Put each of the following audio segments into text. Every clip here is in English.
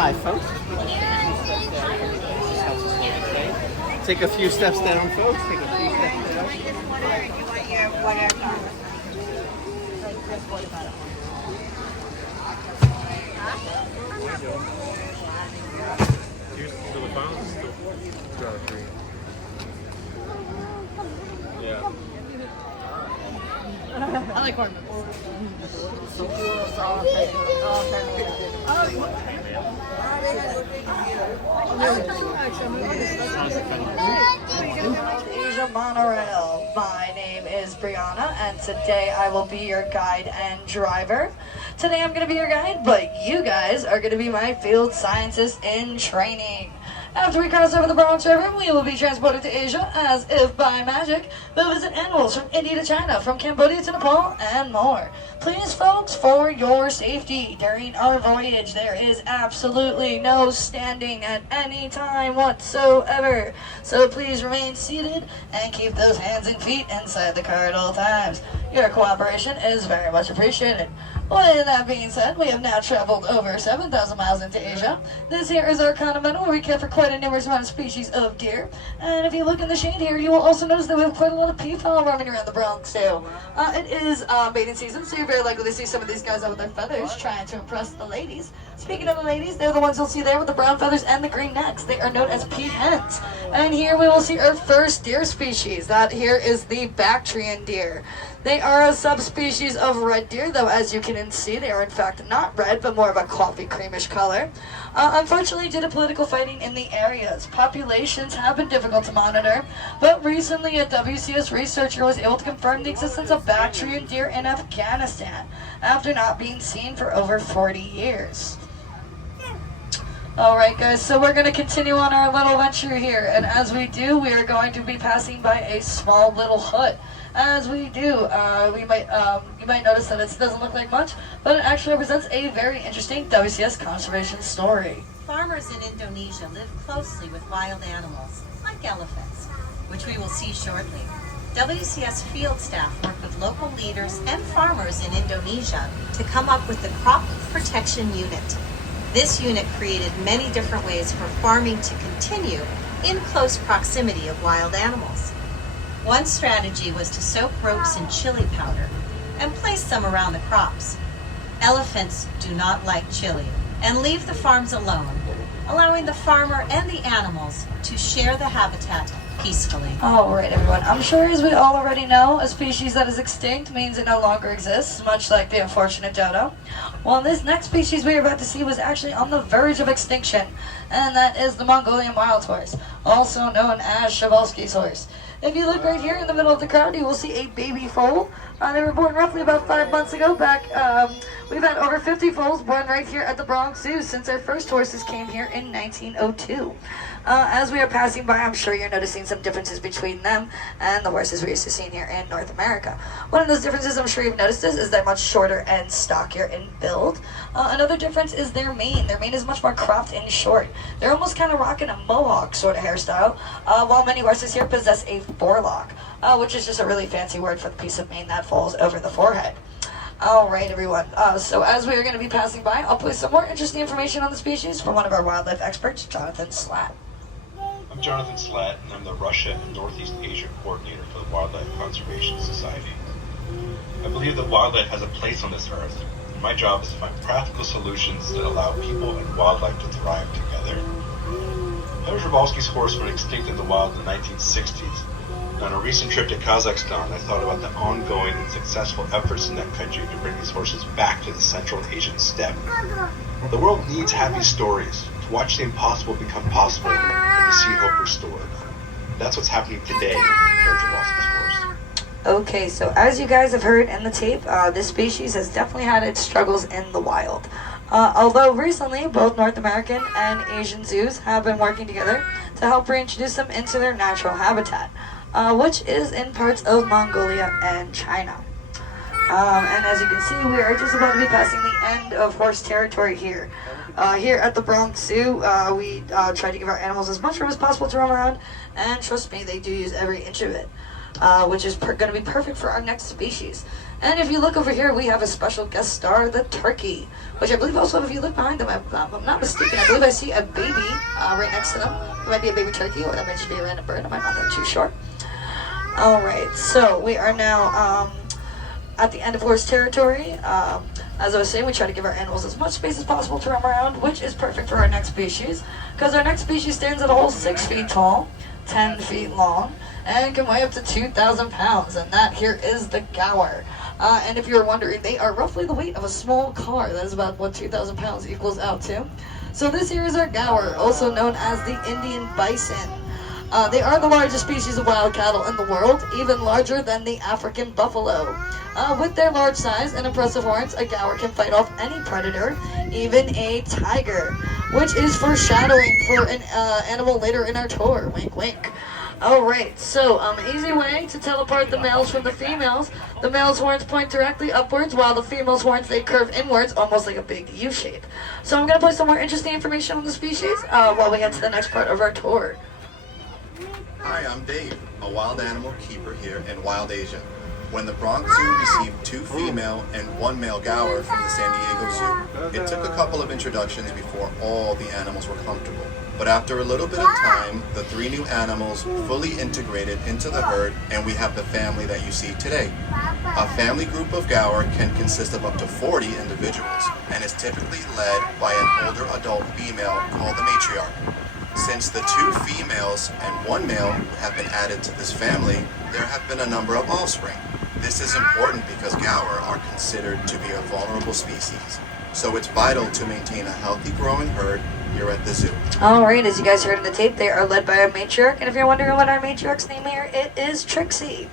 Hi, folks. Take a few steps down, folks. Take a few steps down. Yeah. I like corn. Asia Monorail. My name is Brianna, and today I will be your guide and driver. Today I'm going to be your guide, but you guys are going to be my field scientists in training. After we cross over the Bronx River, we will be transported to Asia as if by magic. We'll visit animals from India to China, from Cambodia to Nepal, and more. Please, folks, for your safety during our voyage, there is absolutely no standing at any time whatsoever. So please remain seated and keep those hands and feet inside the car at all times. Your cooperation is very much appreciated. With that being said, we have now traveled over 7,000 miles into Asia. This here is our continental, where we care for quite a numerous amount of species of deer. And if you look in the shade here, you will also notice that we have quite a lot of peafowl roaming around the Bronx too. It is mating season, so you're very likely to see some of these guys out with their feathers trying to impress the ladies. Speaking of the ladies, they're the ones you'll see there with the brown feathers and the green necks. They are known as peahens. And here we will see our first deer species. That here is the Bactrian deer. They are a subspecies of red deer, though as you can see, they are in fact not red, but more of a coffee creamish color. Unfortunately, due to political fighting in the areas, populations have been difficult to monitor, but recently a WCS researcher was able to confirm the existence of Bactrian deer in Afghanistan, after not being seen for over 40 years. Alright guys, so we're going to continue on our little venture here, and as we do, we are going to be passing by a small little hut. As we do, you might notice that it doesn't look like much, but it actually represents a very interesting WCS conservation story. Farmers in Indonesia live closely with wild animals, like elephants, which we will see shortly. WCS field staff work with local leaders and farmers in Indonesia to come up with the Crop Protection Unit. This unit created many different ways for farming to continue in close proximity of wild animals. One strategy was to soak ropes in chili powder and place them around the crops. Elephants do not like chili and leave the farms alone, allowing the farmer and the animals to share the habitat peacefully. Alright everyone, I'm sure as we all already know, a species that is extinct means it no longer exists, much like the unfortunate dodo. Well, this next species we are about to see was actually on the verge of extinction, and that is the Mongolian wild horse, also known as Przewalski's horse. If you look right here in the middle of the crowd, you will see a baby foal. They were born roughly about 5 months ago. We've had over 50 foals born right here at the Bronx Zoo since our first horses came here in 1902. As we are passing by, I'm sure you're noticing some differences between them and the horses we're used to seeing here in North America. One of those differences, I'm sure you've noticed, is they're much shorter and stockier in build. Another difference is their mane. Their mane is much more cropped and short. They're almost kind of rocking a mohawk sort of hairstyle, while many horses here possess a forelock, which is just a really fancy word for the piece of mane that falls over the forehead. Alright everyone, so as we are going to be passing by, I'll place some more interesting information on the species from one of our wildlife experts, Jonathan Slatt. I'm Jonathan Slatt, and I'm the Russia and Northeast Asia coordinator for the Wildlife Conservation Society. I believe that wildlife has a place on this earth, and my job is to find practical solutions that allow people and wildlife to thrive together. Henry Przewalski's horse went extinct in the wild in the 1960s. And on a recent trip to Kazakhstan, I thought about the ongoing and successful efforts in that country to bring these horses back to the Central Asian steppe. The world needs happy stories, to watch the impossible become possible, and to see hope restored. That's what's happening today with Henry Przewalski's horse. Okay, so as you guys have heard in the tape, this species has definitely had its struggles in the wild. Although recently, both North American and Asian zoos have been working together to help reintroduce them into their natural habitat, which is in parts of Mongolia and China. And as you can see, we are just about to be passing the end of horse territory here. Here at the Bronx Zoo, we try to give our animals as much room as possible to roam around, and trust me, they do use every inch of it. which is going to be perfect for our next species. And if you look over here, we have a special guest star, the turkey, which I believe also, if you look behind them, if I'm not mistaken, I believe I see a baby right next to them. It might be a baby turkey, or that might just be a random bird. I'm not too sure. Alright, so we are now at the end of horse territory. As I was saying, we try to give our animals as much space as possible to roam around, which is perfect for our next species, because our next species stands at a whole 6 feet tall, 10 feet long, and can weigh up to 2,000 pounds, and that here is the gaur. And if you're wondering, they are roughly the weight of a small car. That is about what 2,000 pounds equals out to. So this here is our gaur, also known as the Indian bison. They are the largest species of wild cattle in the world, even larger than the African buffalo. With their large size and impressive horns, a gaur can fight off any predator, even a tiger, which is foreshadowing for an animal later in our tour. Wink, wink. Alright, so an easy way to tell apart the males from the females. The male's horns point directly upwards, while the female's horns, they curve inwards, almost like a big U shape. So I'm going to put some more interesting information on the species while we get to the next part of our tour. Hi, I'm Dave, a wild animal keeper here in Wild Asia. When the Bronx Zoo received 2 female and 1 male gaur from the San Diego Zoo, it took a couple of introductions before all the animals were comfortable. But after a little bit of time, the 3 new animals fully integrated into the herd, and we have the family that you see today. A family group of gaur can consist of up to 40 individuals, and is typically led by an older adult female called the matriarch. Since the 2 females and 1 male have been added to this family, there have been a number of offspring. This is important because gaur are considered to be a vulnerable species, so it's vital to maintain a healthy growing herd here at the zoo. Alright, as you guys heard in the tape, they are led by a matriarch, and if you're wondering what our matriarch's name here, it is Trixie.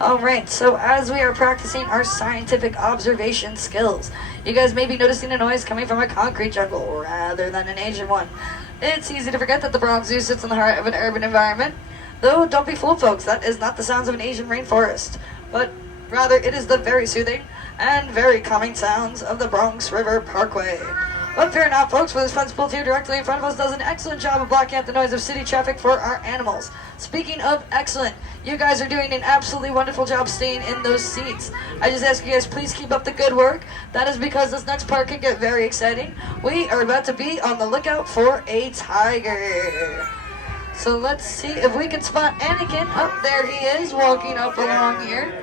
Alright, so as we are practicing our scientific observation skills, you guys may be noticing a noise coming from a concrete jungle rather than an Asian one. It's easy to forget that the Bronx Zoo sits in the heart of an urban environment, though don't be fooled folks, that is not the sounds of an Asian rainforest, but rather it is the very soothing and very calming sounds of the Bronx River Parkway. But fear not folks, for this fence built here directly in front of us does an excellent job of blocking out the noise of city traffic for our animals. Speaking of excellent, you guys are doing an absolutely wonderful job staying in those seats. I just ask you guys, please keep up the good work. That is because this next part can get very exciting. We are about to be on the lookout for a tiger. So let's see if we can spot Anakin. Oh, there he is, walking up along here.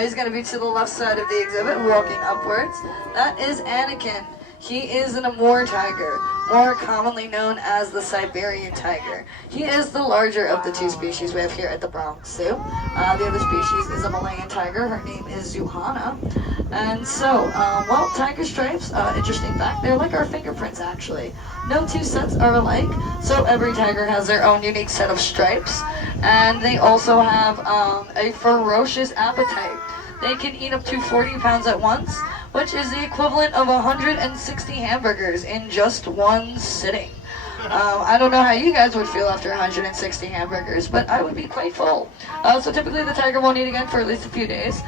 He's going to be to the left side of the exhibit, walking upwards. That is Anakin. He is an Amur tiger, more commonly known as the Siberian tiger. He is the larger of the 2 species we have here at the Bronx Zoo. The other species is a Malayan tiger. Her name is Zuhana. And so, well, tiger stripes, interesting fact, they're like our fingerprints actually. No 2 sets are alike, so every tiger has their own unique set of stripes. And they also have a ferocious appetite. They can eat up to 40 pounds at once, which is the equivalent of 160 hamburgers in just one sitting. I don't know how you guys would feel after 160 hamburgers, but I would be quite full. So typically the tiger won't eat again for at least a few days.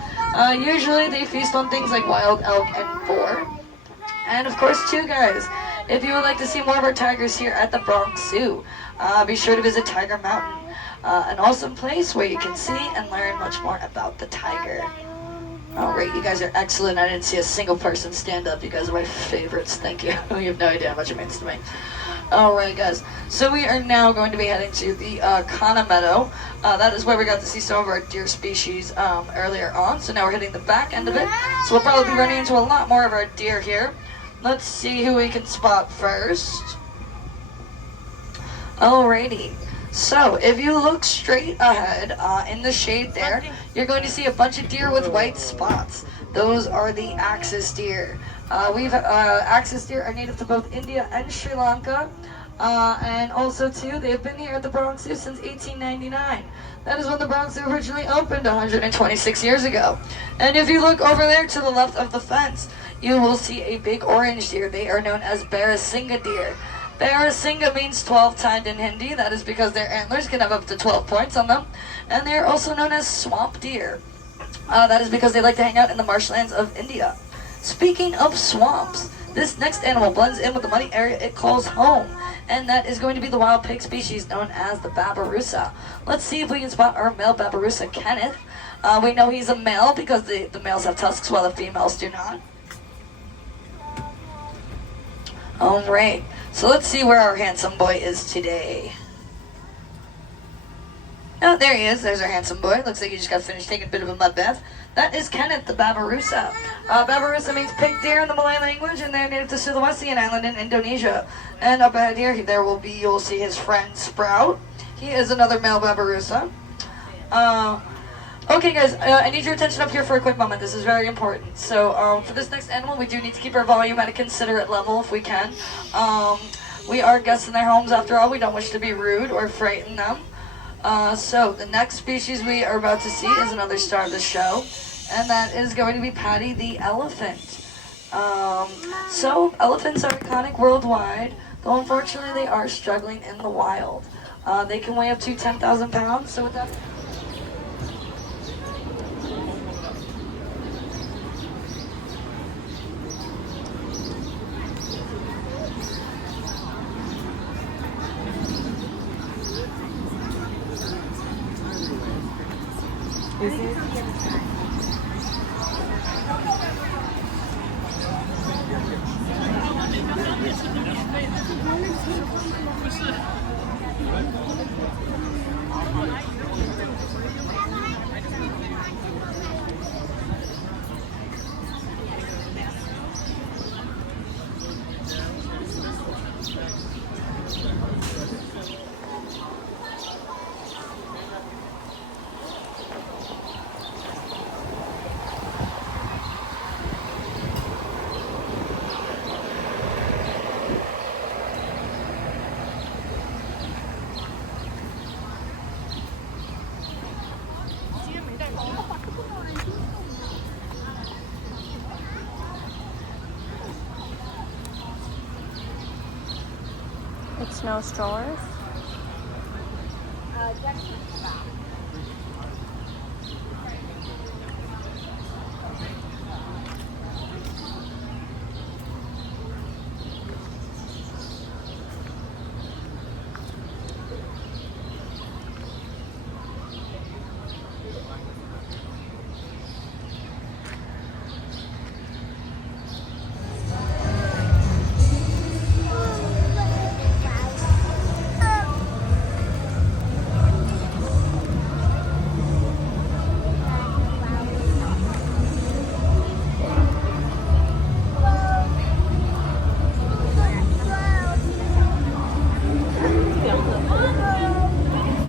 Usually they feast on things like wild elk and boar. And of course too guys, if you would like to see more of our tigers here at the Bronx Zoo, be sure to visit Tiger Mountain, an awesome place where you can see and learn much more about the tiger. Alright, you guys are excellent. I didn't see a single person stand up. You guys are my favorites. Thank you. You have no idea how much it means to me. Alright guys, so we are now going to be heading to the Kana Meadow. That is where we got to see some of our deer species earlier on. So now we're hitting the back end of it. So we'll probably be running into a lot more of our deer here. Let's see who we can spot first. Alrighty. So, if you look straight ahead in the shade there, you're going to see a bunch of deer with white spots. Those are the axis deer. Axis deer are native to both India and Sri Lanka. And also, too, they've been here at the Bronx Zoo since 1899. That is when the Bronx Zoo originally opened 126 years ago. And if you look over there to the left of the fence, you will see a big orange deer. They are known as Barasinga deer. Barasinga means 12-tined in Hindi. That is because their antlers can have up to 12 points on them. And they are also known as swamp deer. That is because they like to hang out in the marshlands of India. Speaking of swamps, This next animal blends in with the muddy area it calls home, and that is going to be the wild pig species known as the babirusa. Let's see if we can spot our male babirusa, Kenneth. We know he's a male because the males have tusks while the females do not. Alright, so let's see where our handsome boy is today. Oh, there he is. There's our handsome boy. Looks like he just got finished taking a bit of a mud bath. That is Kenneth, the babirusa. Babirusa means pig deer in the Malay language, and they're native to Sulawesi Island in Indonesia. And up ahead here, you'll see his friend Sprout. He is another male babirusa. Okay, guys, I need your attention up here for a quick moment. This is very important. So, for this next animal, we do need to keep our volume at a considerate level if we can. We are guests in their homes after all. We don't wish to be rude or frighten them. So the next species we are about to see is another star of the show, and that is going to be Patty the elephant. So elephants are iconic worldwide, though unfortunately they are struggling in the wild. They can weigh up to 10,000 pounds, so with that... Is it? It's no strollers.